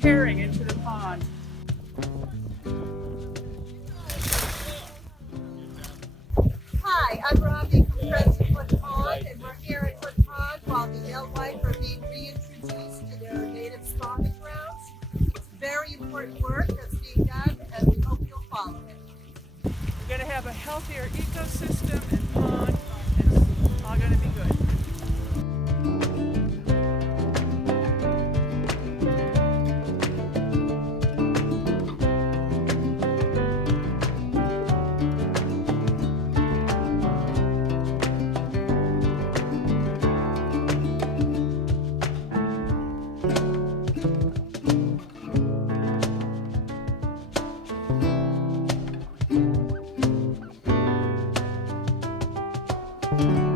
herring into the pond. Hi, I'm Robbie from Foot Pond, and we're here at Foot Pond while the alewife are being reintroduced to their native spawning grounds. It's very important work that's being done, and we hope you'll follow it. We're going to have a healthier ecosystem and pond. It's all going to be good. Thank you.